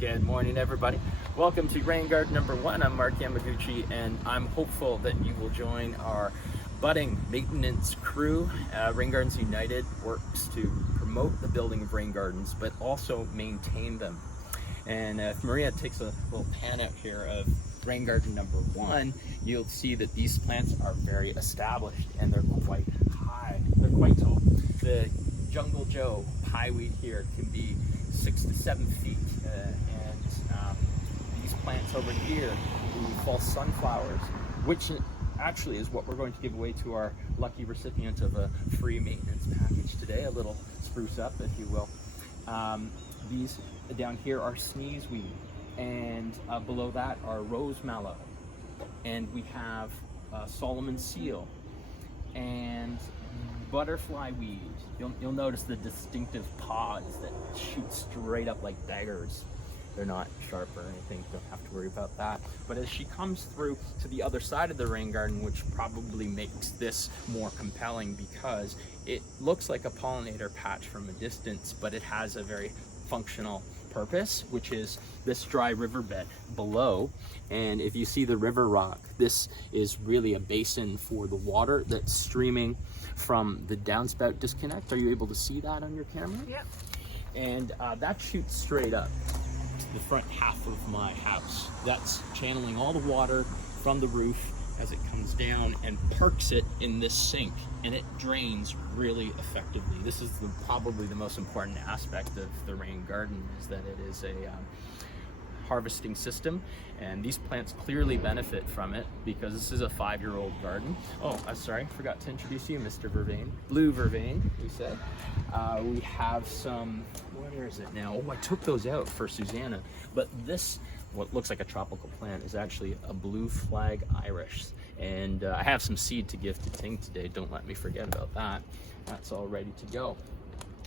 Good morning, everybody. Welcome to Rain Garden number 1. I'm Marc Yamaguchi, and I'm hopeful that you will join our budding maintenance crew. Rain Gardens United works to promote the building of rain gardens, but also maintain them. And if Maria takes a little pan out here of rain garden number 1, you'll see that these plants are very established and they're quite high. They're quite tall. The Jungle Joe pieweed here can be 6 to 7 feet, and these plants over here, the false sunflowers, which actually is what we're going to give away to our lucky recipient of a free maintenance package today, a little spruce up, if you will. These down here are sneezeweed, and below that are rose mallow, and we have Solomon seal and butterfly weed. You'll notice the distinctive pods that shoot straight up like daggers. They're not sharp or anything, don't have to worry about that. But as she comes through to the other side of the rain garden, which probably makes this more compelling because it looks like a pollinator patch from a distance, but it has a very functional purpose, which is this dry riverbed below. And if you see the river rock, this is really a basin for the water that's streaming from the downspout disconnect. Are you able to see that on your camera? Yep. And that shoots straight up to the front half of my house. That's channeling all the water from the roof as it comes down and parks it in this sink, and it drains really effectively. This is probably the most important aspect of the rain garden, is that it is a harvesting system, and these plants clearly benefit from it because this is a 5-year-old garden. Oh, I'm sorry, forgot to introduce you, Mr. Vervain. Blue Vervain, we said. We have some, where is it now? Oh, I took those out for Susanna, but this, what looks like a tropical plant, is actually a blue flag iris, and I have some seed to give to Ting today. Don't let me forget about that. That's all ready to go.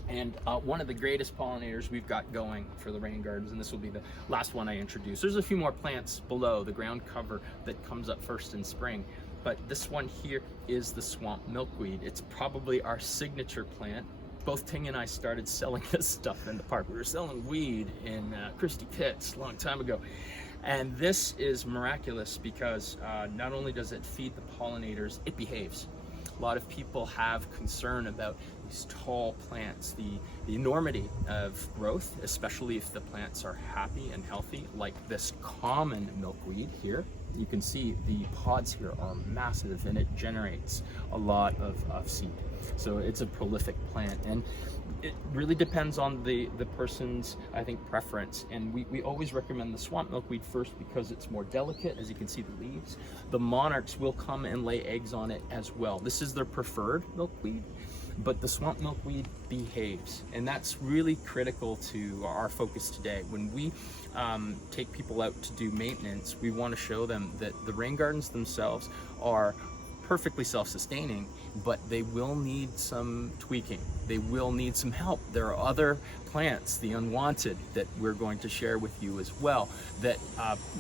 And one of the greatest pollinators we've got going for the rain gardens, and this will be the last one I introduce. There's a few more plants below the ground cover that comes up first in spring, but this one here is the swamp milkweed. It's probably our signature plant. Both Ting and I started selling this stuff in the park. We were selling weed in Christie Pits a long time ago. And this is miraculous because not only does it feed the pollinators, it behaves. A lot of people have concern about these tall plants, the enormity of growth, especially if the plants are happy and healthy, like this common milkweed here. You can see the pods here are massive, and it generates a lot of seed. So it's a prolific plant, and it really depends on the person's, I think, preference. And we always recommend the swamp milkweed first because it's more delicate. As you can see, the leaves. The monarchs will come and lay eggs on it as well. This is their preferred milkweed, but the swamp milkweed behaves, and that's really critical to our focus today. When we take people out to do maintenance, we want to show them that the rain gardens themselves are perfectly self-sustaining, but they will need some tweaking. They will need some help. There are other plants, the unwanted, that we're going to share with you as well, that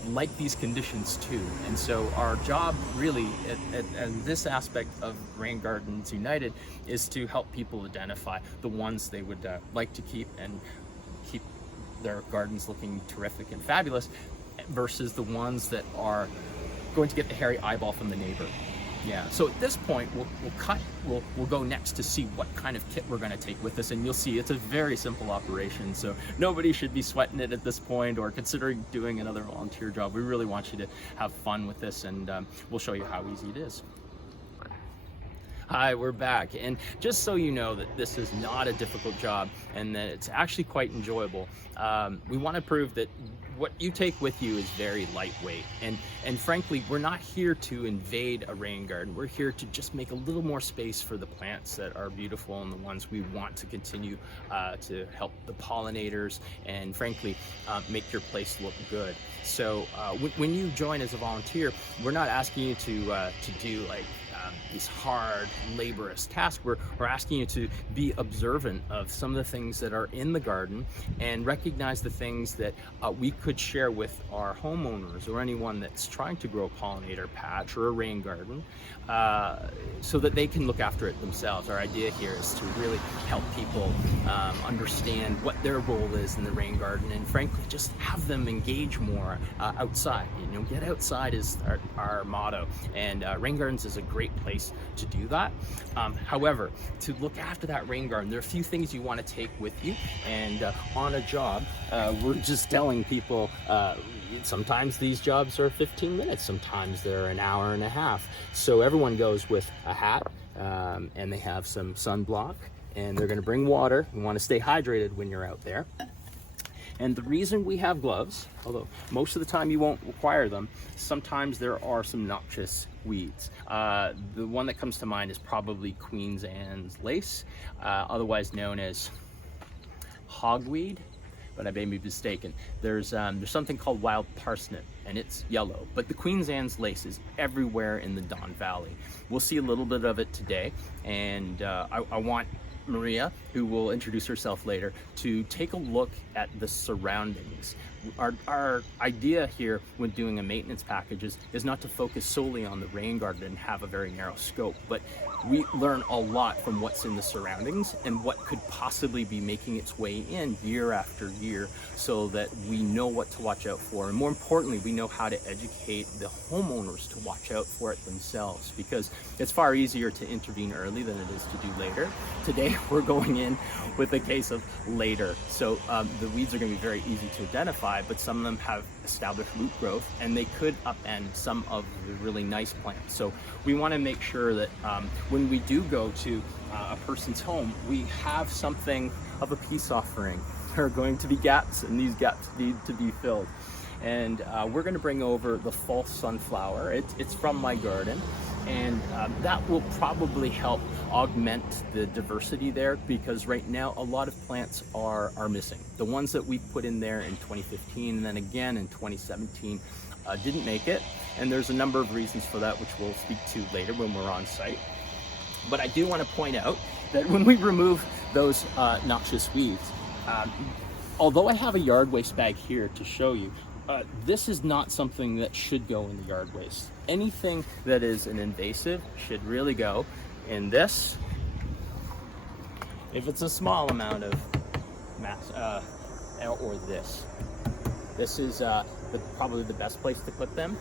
like these conditions too. And so our job really at this aspect of Rain Gardens United is to help people identify the ones they would like to keep and keep their gardens looking terrific and fabulous, versus the ones that are going to get the hairy eyeball from the neighbor. Yeah, so at this point, we'll go next to see what kind of kit we're going to take with us, and you'll see it's a very simple operation, so nobody should be sweating it at this point or considering doing another volunteer job. We really want you to have fun with this, and we'll show you how easy it is. Hi, we're back, and just so you know that this is not a difficult job and that it's actually quite enjoyable, we want to prove that what you take with you is very lightweight, and frankly, we're not here to invade a rain garden. We're here to just make a little more space for the plants that are beautiful and the ones we want to continue to help the pollinators and frankly make your place look good. So when you join as a volunteer, we're not asking you to do like this hard, laborious task. We're asking you to be observant of some of the things that are in the garden and recognize the things that we could share with our homeowners or anyone that's trying to grow a pollinator patch or a rain garden, so that they can look after it themselves. Our idea here is to really help people understand what their role is in the rain garden, and frankly just have them engage more outside. You know, get outside is our motto, and rain gardens is a great place to do that. However, to look after that rain garden, there are a few things you want to take with you, and on a job, we're just telling people sometimes these jobs are 15 minutes, sometimes they're an hour and a half. So everyone goes with a hat, and they have some sunblock, and they're going to bring water. You want to stay hydrated when you're out there. And the reason we have gloves, although most of the time you won't require them, sometimes there are some noxious weeds. The one that comes to mind is probably Queen Anne's lace, otherwise known as hogweed, but I may be mistaken. There's something called wild parsnip, and it's yellow, but the Queen Anne's lace is everywhere in the Don Valley. We'll see a little bit of it today, and I want Maria, who will introduce herself later, to take a look at the surroundings. Our idea here when doing a maintenance package is not to focus solely on the rain garden and have a very narrow scope, but we learn a lot from what's in the surroundings and what could possibly be making its way in year after year, so that we know what to watch out for, and more importantly, we know how to educate the homeowners to watch out for it themselves, because it's far easier to intervene early than it is to do later. Today we're going in with a case of later, so the weeds are going to be very easy to identify, but some of them have established root growth and they could upend some of the really nice plants. So we want to make sure that when we do go to a person's home, we have something of a peace offering. There are going to be gaps, and these gaps need to be filled. And we're going to bring over the false sunflower. It's from my garden, and that will probably help augment the diversity there, because right now a lot of plants are missing. The ones that we put in there in 2015 and then again in 2017 didn't make it, and there's a number of reasons for that, which we'll speak to later when we're on site. But I do want to point out that when we remove those noxious weeds, although I have a yard waste bag here to show you, this is not something that should go in the yard waste. Anything that is an invasive should really go in this. If it's a small amount of mass, or this. This is probably the best place to put them.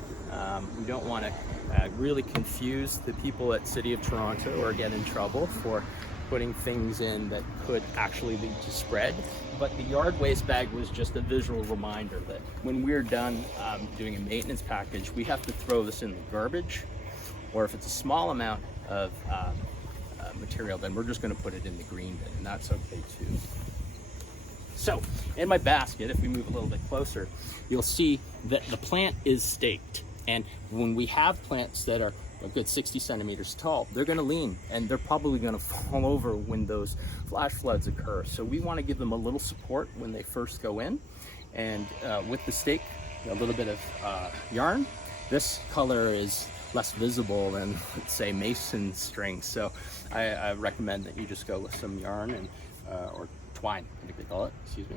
We don't want to really confuse the people at City of Toronto or get in trouble for putting things in that could actually lead to spread. But the yard waste bag was just a visual reminder that when we're done doing a maintenance package, we have to throw this in the garbage, or if it's a small amount of material, then we're just going to put it in the green bin, and that's okay too. So in my basket, if we move a little bit closer, you'll see that the plant is staked. And when we have plants that are a good 60 centimeters tall, they're going to lean, and they're probably going to fall over when those flash floods occur. So we want to give them a little support when they first go in. And with the stake, a little bit of yarn. This color is less visible than, let's say, mason string. So I recommend that you just go with some yarn and or twine, I think they call it, excuse me.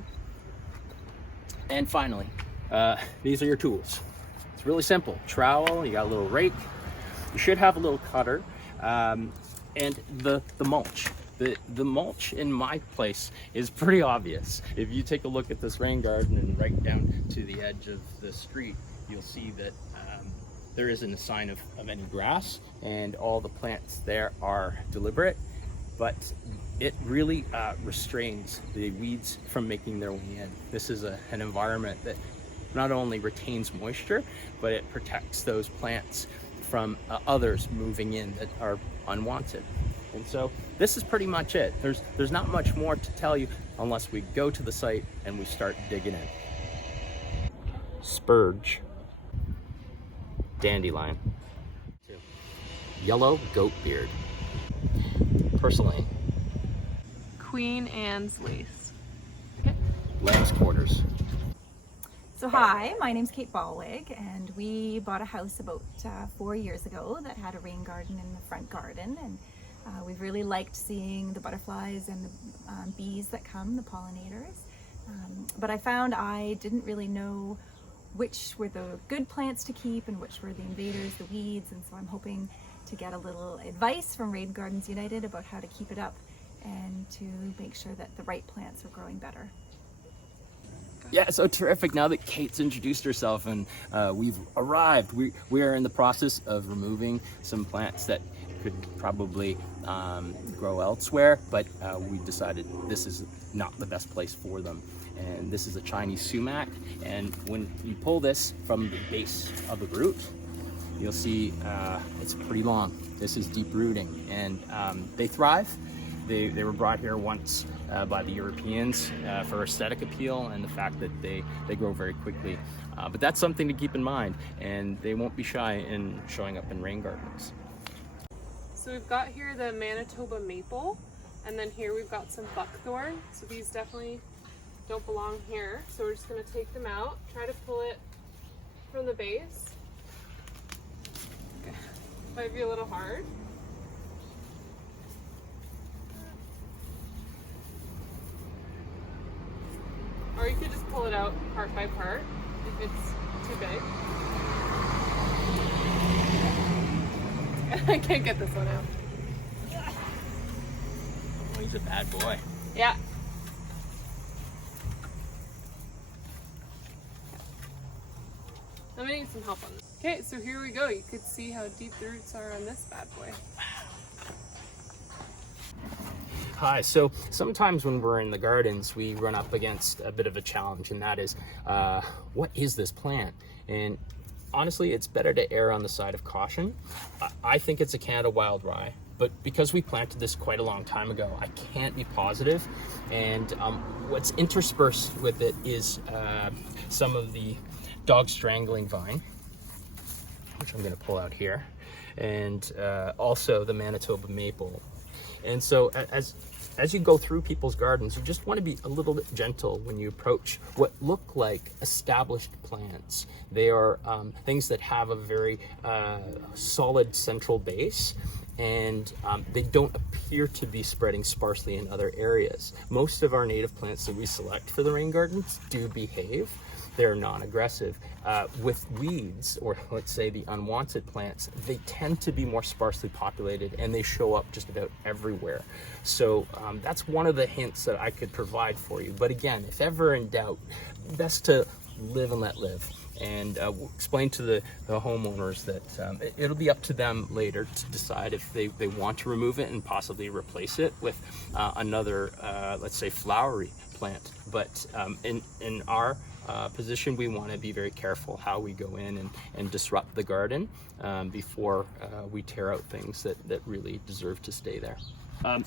And finally, these are your tools. It's really simple. Trowel, you got a little rake, you should have a little cutter, and the mulch. The mulch in my place is pretty obvious. If you take a look at this rain garden and right down to the edge of the street, you'll see that there isn't a sign of any grass, and all the plants there are deliberate, but it really restrains the weeds from making their way in. This is an environment that not only retains moisture, but it protects those plants from others moving in that are unwanted. And so this is pretty much it. There's not much more to tell you unless we go to the site and we start digging in. Spurge, dandelion, yellow goat beard, purslane, Queen Anne's lace, lamb's quarters, So hi, my name's Kate Ballwig, and we bought a house about 4 years ago that had a rain garden in the front garden, and we've really liked seeing the butterflies and the bees that come, the pollinators. But I found I didn't really know which were the good plants to keep and which were the invaders, the weeds, and so I'm hoping to get a little advice from Rain Gardens United about how to keep it up and to make sure that the right plants are growing better. Yeah, so terrific. Now that Kate's introduced herself and we've arrived, we are in the process of removing some plants that could probably grow elsewhere, but we decided this is not the best place for them. And this is a Chinese sumac, and when you pull this from the base of the root, you'll see it's pretty long. This is deep rooting, and they thrive. They were brought here once by the Europeans for aesthetic appeal and the fact that they grow very quickly. But that's something to keep in mind, and they won't be shy in showing up in rain gardens. So we've got here the Manitoba maple, and then here we've got some buckthorn. So these definitely don't belong here. So we're just going to take them out, try to pull it from the base. Okay. Might be a little hard. Or you could just pull it out part by part if it's too big. I can't get this one out. Oh, he's a bad boy. Yeah. I'm gonna need some help on this. Okay, so here we go. You could see how deep the roots are on this bad boy. Hi, so sometimes when we're in the gardens, we run up against a bit of a challenge, and that is, what is this plant? And honestly, it's better to err on the side of caution. I think it's a Canada wild rye, but because we planted this quite a long time ago, I can't be positive. And what's interspersed with it is some of the dog strangling vine, which I'm going to pull out here, and also the Manitoba maple. And so as you go through people's gardens, you just want to be a little bit gentle when you approach what look like established plants. They are things that have a very solid central base, and they don't appear to be spreading sparsely in other areas. Most of our native plants that we select for the rain gardens do behave. They're non-aggressive. With weeds, or let's say the unwanted plants, they tend to be more sparsely populated, and they show up just about everywhere. So that's one of the hints that I could provide for you. But again, if ever in doubt, best to live and let live. And we'll explain to the homeowners that it'll be up to them later to decide if they want to remove it and possibly replace it with another, let's say, flowery plant. But in our position, we want to be very careful how we go in and disrupt the garden before we tear out things that really deserve to stay there.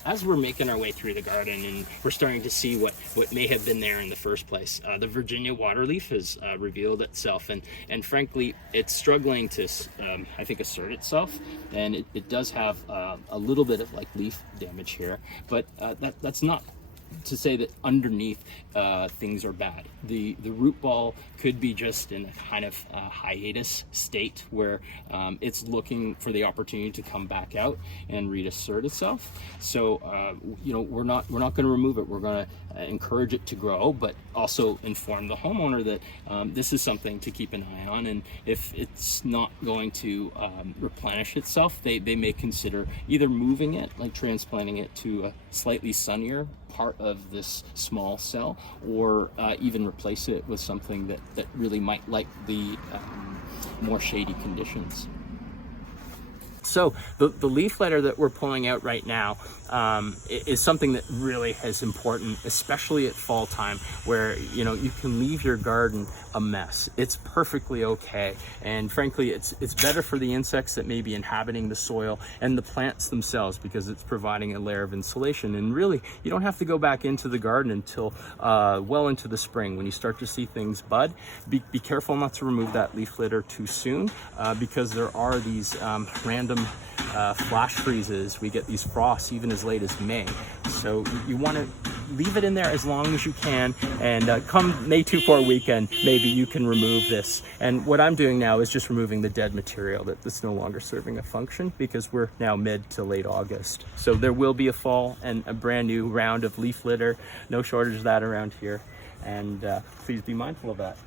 As we're making our way through the garden and we're starting to see what may have been there in the first place, the Virginia waterleaf has revealed itself, and frankly, it's struggling to, I think, assert itself, and it does have a little bit of like leaf damage here, but that's not to say that underneath things are bad. The root ball could be just in a kind of hiatus state where it's looking for the opportunity to come back out and reassert itself. So you know, we're not going to remove it. We're going to encourage it to grow, but also inform the homeowner that this is something to keep an eye on, and if it's not going to replenish itself, they may consider either moving it, like transplanting it to a slightly sunnier part of this small cell, or even replace it with something that really might like the more shady conditions. So the leaf litter that we're pulling out right now is something that really is important, especially at fall time, where you know you can leave your garden a mess. It's perfectly okay, and frankly, it's better for the insects that may be inhabiting the soil and the plants themselves, because it's providing a layer of insulation. And really, you don't have to go back into the garden until well into the spring when you start to see things bud. Be careful not to remove that leaf litter too soon, because there are these random flash freezes. We get these frosts even as late as May, so you want to leave it in there as long as you can, and come May 2-4 weekend, maybe you can remove this. And what I'm doing now is just removing the dead material that's no longer serving a function, because we're now mid to late August. So there will be a fall and a brand new round of leaf litter. No shortage of that around here, and please be mindful of that.